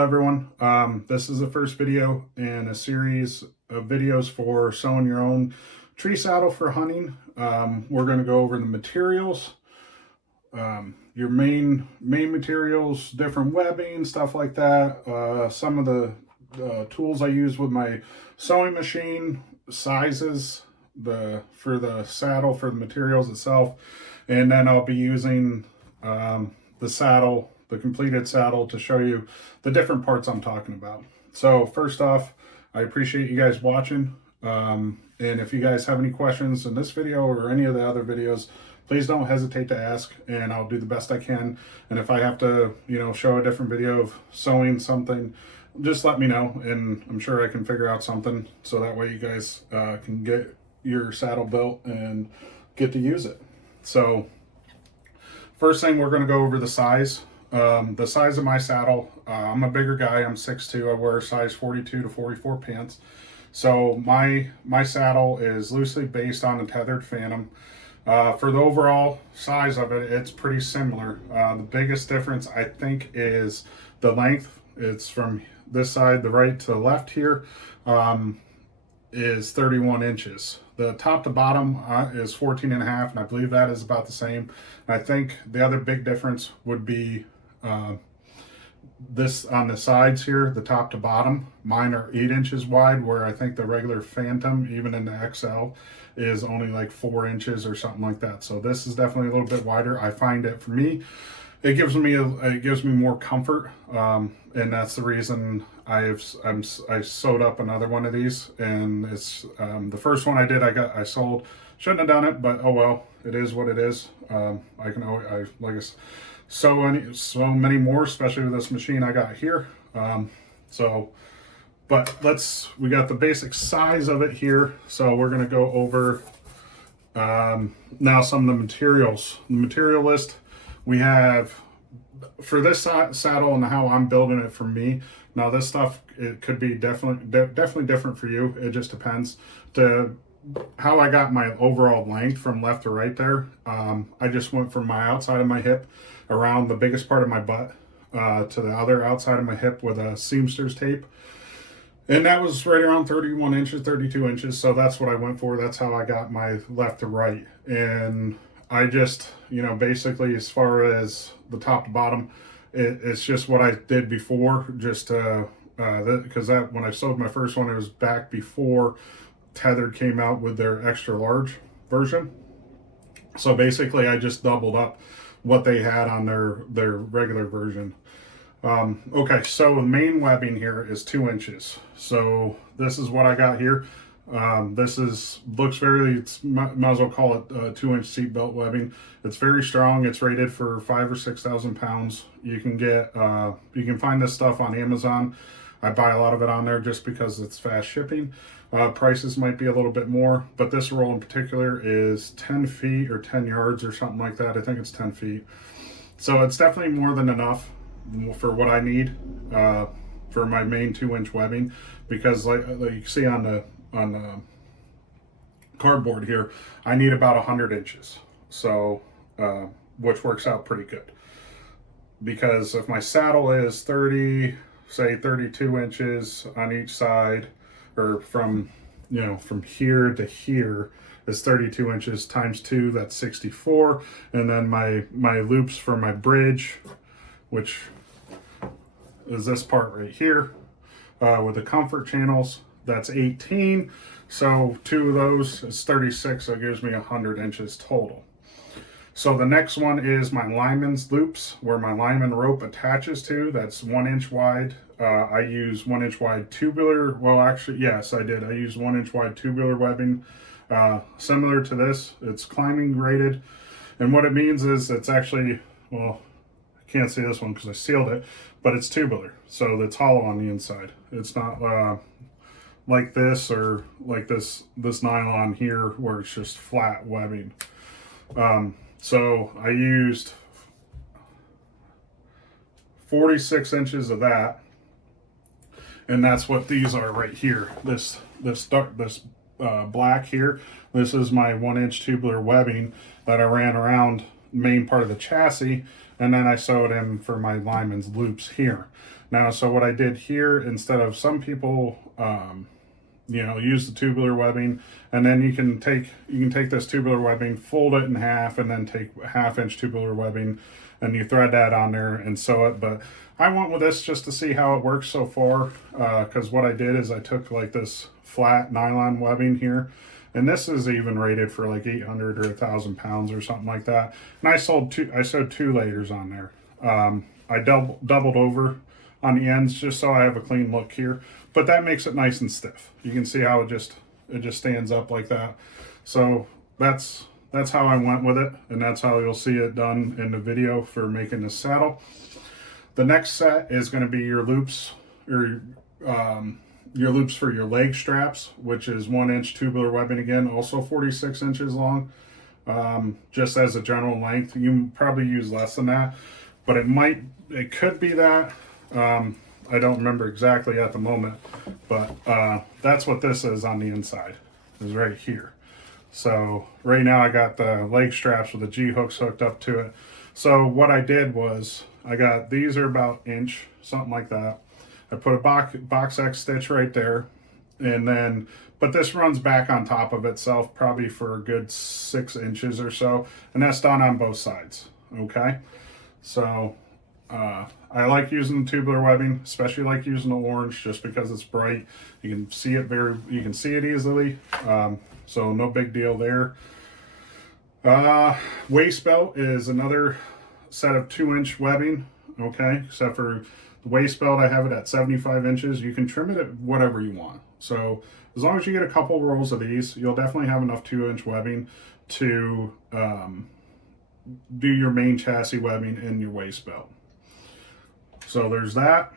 everyone. This is the first video in a series of videos for sewing your own tree saddle for hunting. We're going to go over the materials, your main materials, different webbing, stuff like that. Some of the tools I use with my sewing machine, sizes for the saddle, for the materials itself, and then I'll be using the saddle, the completed saddle, to show you the different parts I'm talking about. So first off, I appreciate you guys watching. And if you guys have any questions in this video or any of the other videos, please don't hesitate to ask, and I'll do the best I can. And if I have to, show a different video of sewing something, just let me know, and I'm sure I can figure out something so that way you guys can get your saddle built and get to use it. So first thing, we're going to go over the size. The size of my saddle. I'm a bigger guy. I'm 6'2". I wear size 42 to 44 pants. So my saddle is loosely based on the Tethrd Phantom. For the overall size of it, it's pretty similar. The biggest difference, I think, is the length. It's from this side, the right to the left here, is 31 inches. The top to bottom is 14 and a half, and I believe that is about the same. And I think the other big difference would be this on the sides here, the top to bottom. Mine are 8 inches wide, where I think the regular Phantom, even in the XL, is only like 4 inches or something like that. So this is definitely a little bit wider. I find it, for me, it gives me more comfort, and that's the reason I sewed up another one of these. And it's the first one I did, I sold. Shouldn't have done it, but oh well, it is what it is. I can always, like I said, so many more, especially with this machine I got here. But we got the basic size of it here. So we're gonna go over now some of the materials. The material list we have for this saddle and how I'm building it for me. Now this stuff, it could be definitely different for you. It just depends. How I got my overall length from left to right there, I just went from my outside of my hip around the biggest part of my butt to the other outside of my hip with a seamster's tape. And that was right around 31 inches, 32 inches. So that's what I went for. That's how I got my left to right. And I just, basically, as far as the top to bottom, it's just what I did before, just because when I sewed my first one, it was back before Tethrd came out with their extra large version. So basically I just doubled up what they had on their regular version. Okay, so the main webbing here is 2 inches. So this is what I got here. This might as well call it 2-inch seatbelt webbing. It's very strong. It's rated for 5,000 or 6,000 pounds. You can find this stuff on Amazon. I buy a lot of it on there just because it's fast shipping. Prices might be a little bit more, but this roll in particular is 10 feet or 10 yards or something like that. I think it's 10 feet. So it's definitely more than enough for what I need for my main 2-inch webbing, because like you see on the cardboard here, I need about 100 inches. So, which works out pretty good, because if my saddle is 32 inches on each side, or from here to here is 32 inches times 2, that's 64. And then my loops for my bridge, which is this part right here, with the comfort channels, that's 18. So 2 of those is 36, so it gives me 100 inches total. So the next one is my Linemans loops, where my lineman rope attaches to. That's 1 inch wide. I use 1 inch wide tubular. Well, actually, yes, I did. I used 1 inch wide tubular webbing, similar to this. It's climbing rated. And what it means is it's actually, well, I can't see this one because I sealed it, but it's tubular. So it's hollow on the inside. It's not like this, or like this nylon here where it's just flat webbing. So I used 46 inches of that, and that's what these are right here. This black here, this is my 1 inch tubular webbing that I ran around the main part of the chassis, and then I sewed in for my Linemans loops here. Now, so what I did here, instead of some people, you know, use the tubular webbing, and then you can take this tubular webbing, fold it in half, and then take 1/2 inch tubular webbing, and you thread that on there and sew it. But I went with this just to see how it works so far, because what I did is I took like this flat nylon webbing here, and this is even rated for like 800 or 1,000 pounds or something like that. And I sewed 2 layers on there. I doubled over on the ends just so I have a clean look here, but that makes it nice and stiff. You can see how it just stands up like that. So that's how I went with it, and that's how you'll see it done in the video for making this saddle. The next set is going to be your loops, or your loops for your leg straps, which is 1 inch tubular webbing again, also 46 inches long. Just as a general length, you probably use less than that, but it could be that. I don't remember exactly at the moment, but that's what this is on the inside, is right here. So right now I got the leg straps with the G hooks hooked up to it. So what I did was these are about inch, something like that. I put a box X stitch right there, but this runs back on top of itself probably for a good 6 inches or so, and that's done on both sides. Okay, so I like using the tubular webbing, especially like using the orange, just because it's bright. You can see it easily. So no big deal there. Waist belt is another set of 2 inch webbing. Okay, except for the waist belt, I have it at 75 inches. You can trim it at whatever you want. So as long as you get a couple rolls of these, you'll definitely have enough 2 inch webbing to do your main chassis webbing in your waist belt. So there's that.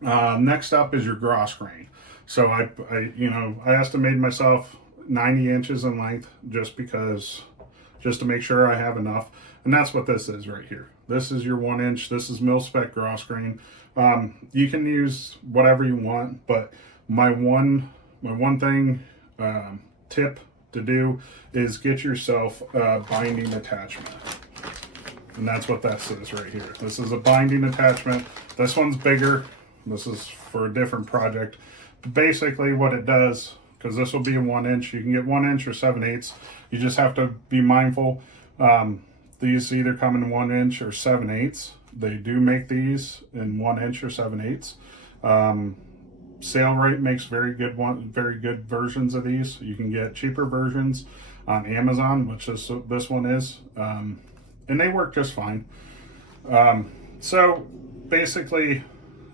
Next up is your gross grain. So I estimated myself 90 inches in length just to make sure I have enough. And that's what this is right here. This is your 1 inch. This is mil spec gross grain. You can use whatever you want, but my one thing tip to do is get yourself a binding attachment. And that's what this is right here. This is a binding attachment. This one's bigger. This is for a different project. Basically what it does, because this will be a 1 inch, you can get 1 inch or 7/8. You just have to be mindful. These either come in 1 inch or 7/8. They do make these in 1 inch or 7/8. Sailrite makes very good versions of these. You can get cheaper versions on Amazon, which this one is. And they work just fine. So basically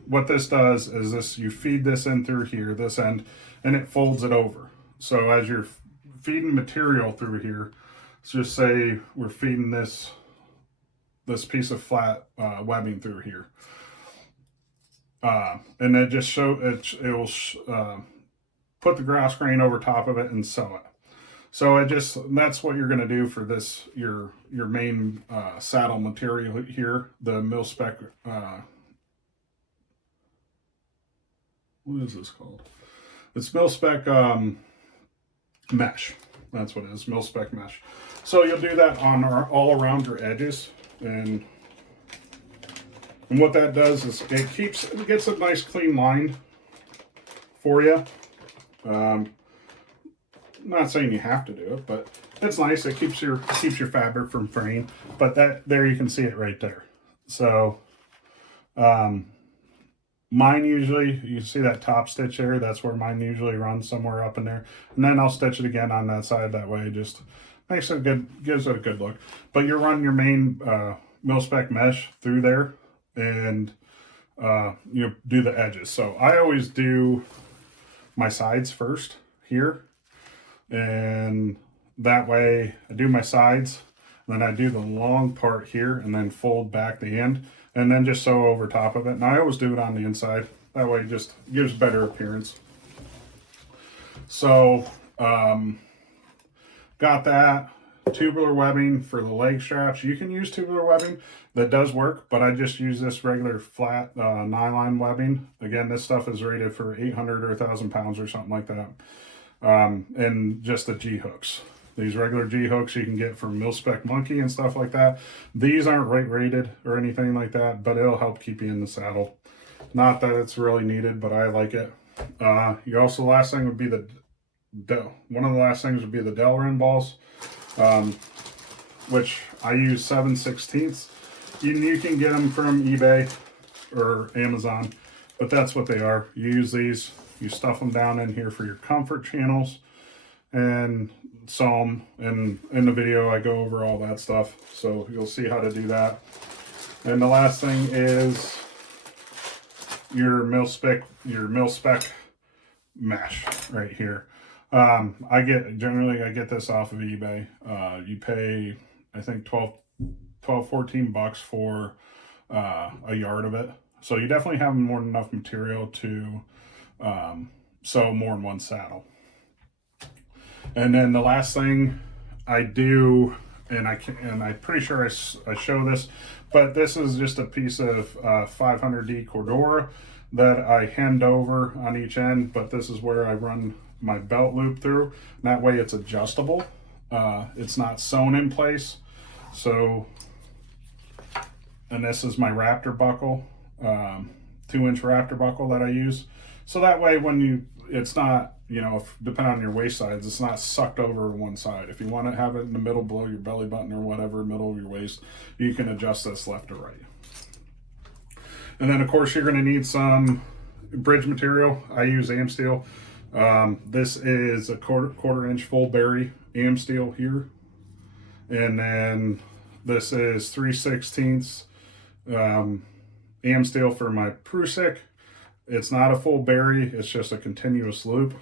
what this does is you feed this in through here, this end, and it folds it over. So as you're feeding material through here, let's just say we're feeding this piece of flat webbing through here. And it just it'll put the gross grain over top of it and sew it. So that's what you're going to do for this, your main saddle material here, the mil spec, what is this called? It's mil spec mesh. That's what it is, mil spec mesh. So you'll do that on all around your edges, and what that does is it gets a nice clean line for you. Not saying you have to do it, but it's nice. It keeps your fabric from fraying. But there you can see it right there. So mine usually, you see that top stitch there, that's where mine usually runs, somewhere up in there. And then I'll stitch it again on that side. That way it just makes it good, gives it a good look. But you run your main mil spec mesh through there, and you do the edges. So I always do my sides first here. And that way I do my sides, then I do the long part here, and then fold back the end, and then just sew over top of it. And I always do it on the inside. That way it just gives better appearance. So got that. Tubular webbing for the leg straps. You can use tubular webbing. That does work, but I just use this regular flat nylon webbing. Again, this stuff is rated for 800 or 1,000 pounds or something like that. And just the G hooks. These regular G-hooks you can get from Mil-Spec Monkey and stuff like that. These aren't weight rated or anything like that, but it'll help keep you in the saddle. Not that it's really needed, but I like it. You also, last thing would be one of the last things would be the Delrin balls, which I use 7/16. You can get them from eBay or Amazon, but that's what they are. You use these, you stuff them down in here for your comfort channels and sew them. And in the video, I go over all that stuff, so you'll see how to do that. And the last thing is your mil-spec mesh right here. I get this off of eBay. You pay, I think, 14 bucks for a yard of it. So you definitely have more than enough material to sew more than one saddle. And then the last thing I do, and I'm pretty sure I show this, but this is just a piece of 500D Cordura that I hand over on each end, but this is where I run my belt loop through. That way it's adjustable. It's not sewn in place. So, and this is my Raptor buckle, 2-inch Raptor buckle that I use. So that way it's not, depending on your waist size, it's not sucked over to one side. If you want to have it in the middle below your belly button or whatever, middle of your waist, you can adjust this left or right. And then of course you're going to need some bridge material. I use Amsteel. This is a quarter-inch full berry Amsteel here. And then this is 3/16 Amsteel for my Prusik. It's not a full berry, it's just a continuous loop.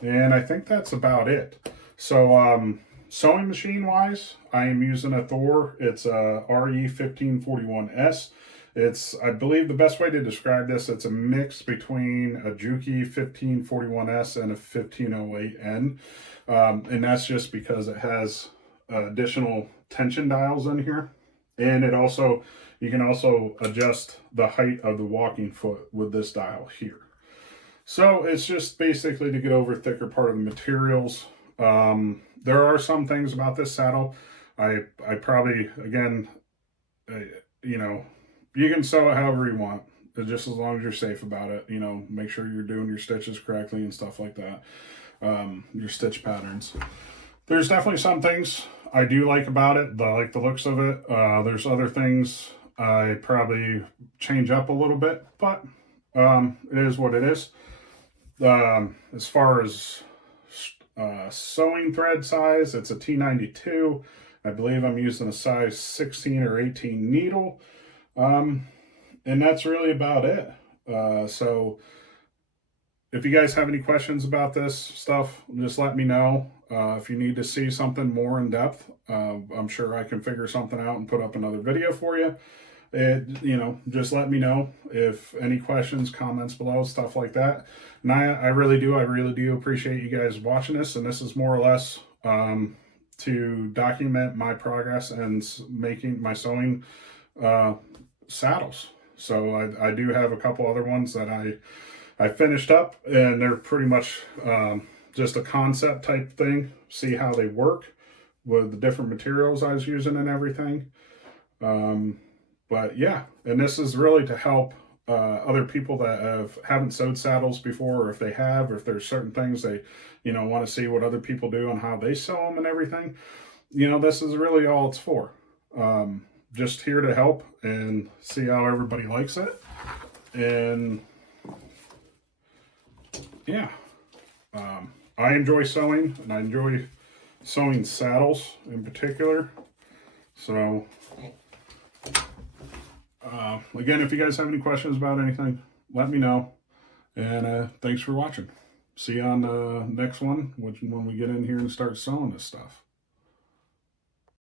And I think that's about it. So sewing machine wise, I am using a Thor. It's a RE1541S. It's, I believe the best way to describe this, it's a mix between a Juki 1541S and a 1508N. And that's just because it has additional tension dials in here. And it also, you can also adjust the height of the walking foot with this dial here. So it's just basically to get over a thicker part of the materials. There are some things about this saddle. I probably, again, you can sew it however you want, just as long as you're safe about it. Make sure you're doing your stitches correctly and stuff like that. Your stitch patterns. There's definitely some things I do like about it. I like the looks of it. There's other things I probably change up a little bit, but it is what it is. As far as sewing thread size, it's a T92. I believe I'm using a size 16 or 18 needle. And that's really about it. So if you guys have any questions about this stuff, just let me know. If you need to see something more in depth, I'm sure I can figure something out and put up another video for you. Just let me know if any questions, comments below, stuff like that. And I really do appreciate you guys watching this. And this is more or less to document my progress and making my sewing saddles. So I do have a couple other ones that I finished up, and they're pretty much just a concept type thing. See how they work with the different materials I was using and everything. But yeah, and this is really to help other people that haven't sewed saddles before, or if they have, or if there's certain things they, want to see what other people do and how they sew them and everything. This is really all it's for. Just here to help and see how everybody likes it. And yeah, I enjoy sewing, and I enjoy sewing saddles in particular. So again, if you guys have any questions about anything, let me know. And thanks for watching. See you on the next one when we get in here and start sewing this stuff.